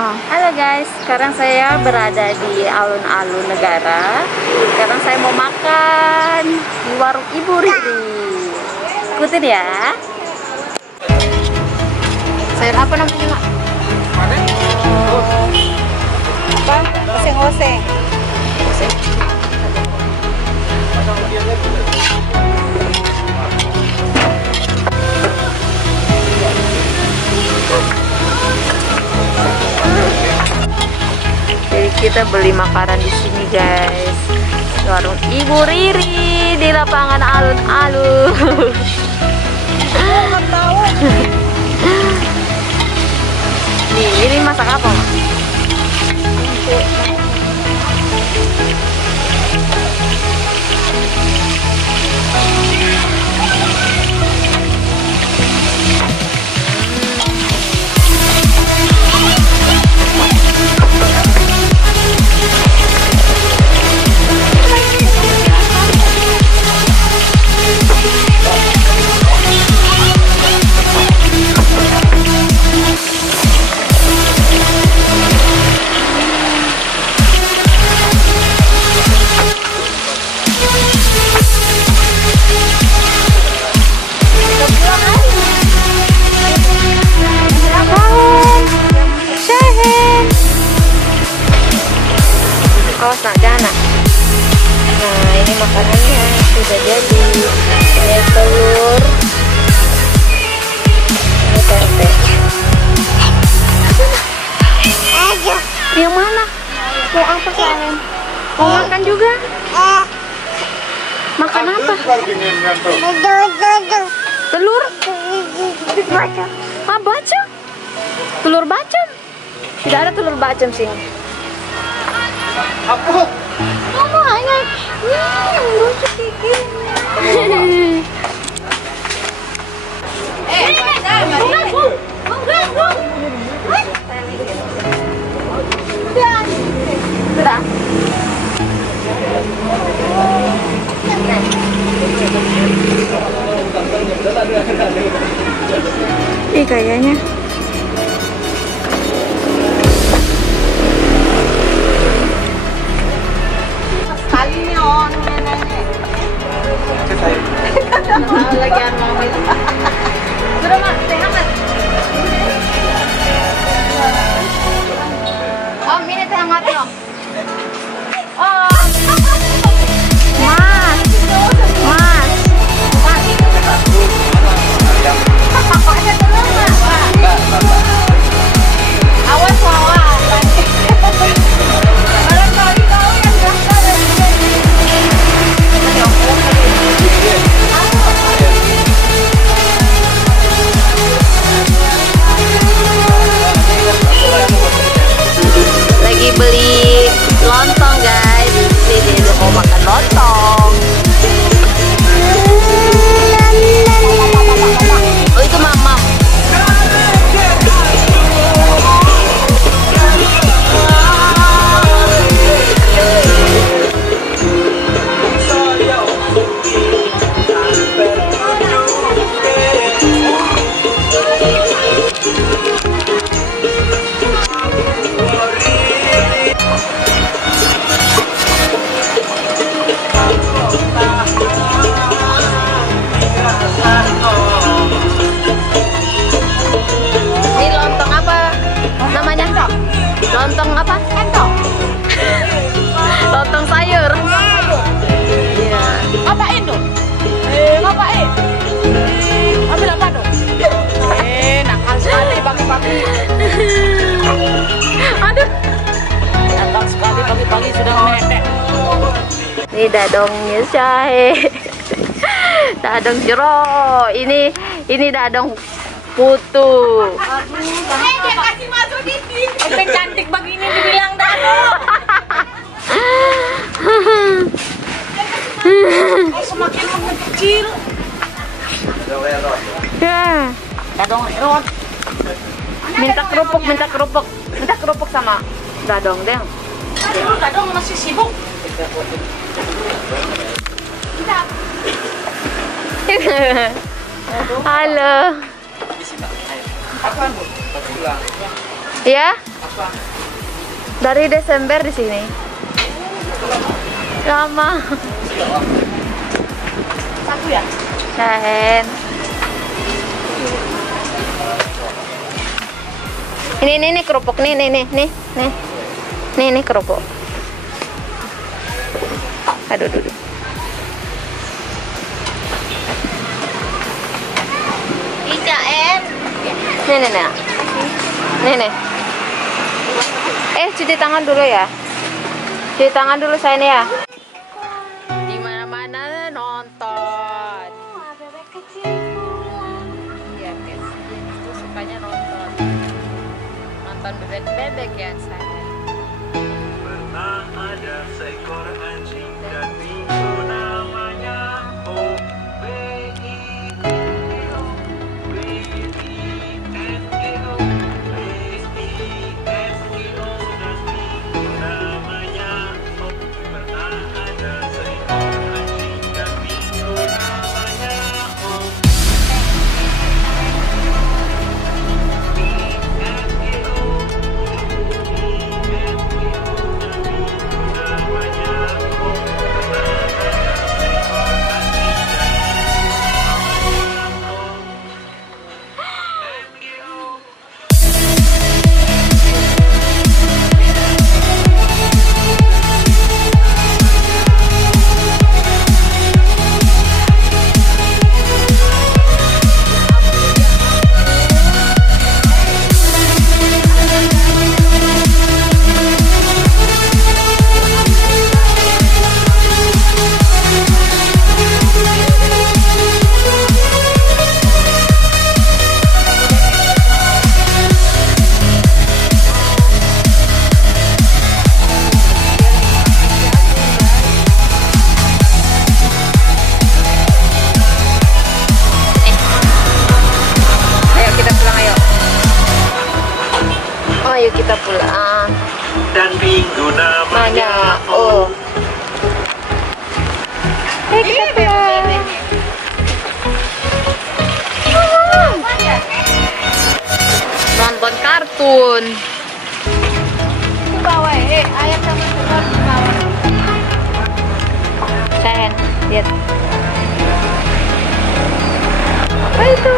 Halo guys, sekarang saya berada di Alun-Alun Negara. Sekarang saya mau makan di warung Ibu Riri. Ikutin ya. Sayur apa namanya, Mak? Apa? Oseng-oseng. Jadi kita beli makanan di sini guys, warung Ibu Riri di lapangan Alun-Alun. Nih, ini masak apa, Mak? Awas nak jangan. Nah, ini makanannya sudah jadi. Ini telur, ini tempe. Yang mana? Mau apa sayang? Mau makan juga? Makan apa? Telur? Ah, bacem? Telur bacem? Tidak ada telur bacem sini. Apa? Mama hanya lucu sedikit. Sudah. Ih, kayaknya lagi mau itu. Sudah, Mak, teh hangat. Om, ini teh hangat ya. Oh. Mas. Ada telur, Mak. Awas lawan. Barangkali kau yang berangkat dari sini. Lagi beli lontong guys. Jadi mau makan lontong. Oh, itu mama. Lontong apa? Entong. Lontong sayur. Iya. Ngapain tuh? Ngapain? Ambil apa tuh? Nakal sekali pagi-pagi. Aduh. Nakal sekali pagi-pagi sudah menetek. Ini dadongnya saya. Dadong jero. Ini dadong putu. Dia kasih masuk ini. Cantik begini dibilang dadong. Semakin mengecil. Ya. Dadong erot. Minta kerupuk sama dadong deng. Dadong masih sibuk. Halo. Apaan, Bu? Ya? Dari Desember di sini. Lama. Satu ya? Sen. Ini kerupuk nih kerupuk. Aduh, duduk. Bisa, En. Nih. Cuci tangan dulu ya. Cuci tangan dulu saya nih ya. Di mana-mana nonton. Bebek kecil pulang. Iya, guys. Itu sukanya nonton. Nonton bebek-bebek ya saya. Pernah ada seekor anjing dan minggu namanya O B I O B I S E O B I S E O dan minggu namanya O. Pernah ada seekor anjing dan minggu namanya O B I S E O. Ayo kita pulang. Dan minggu namanya O. Kita pulang. Nonton kartun. Ke bawah, ayam sama telur di bawah. Sen, lihat. Apa itu?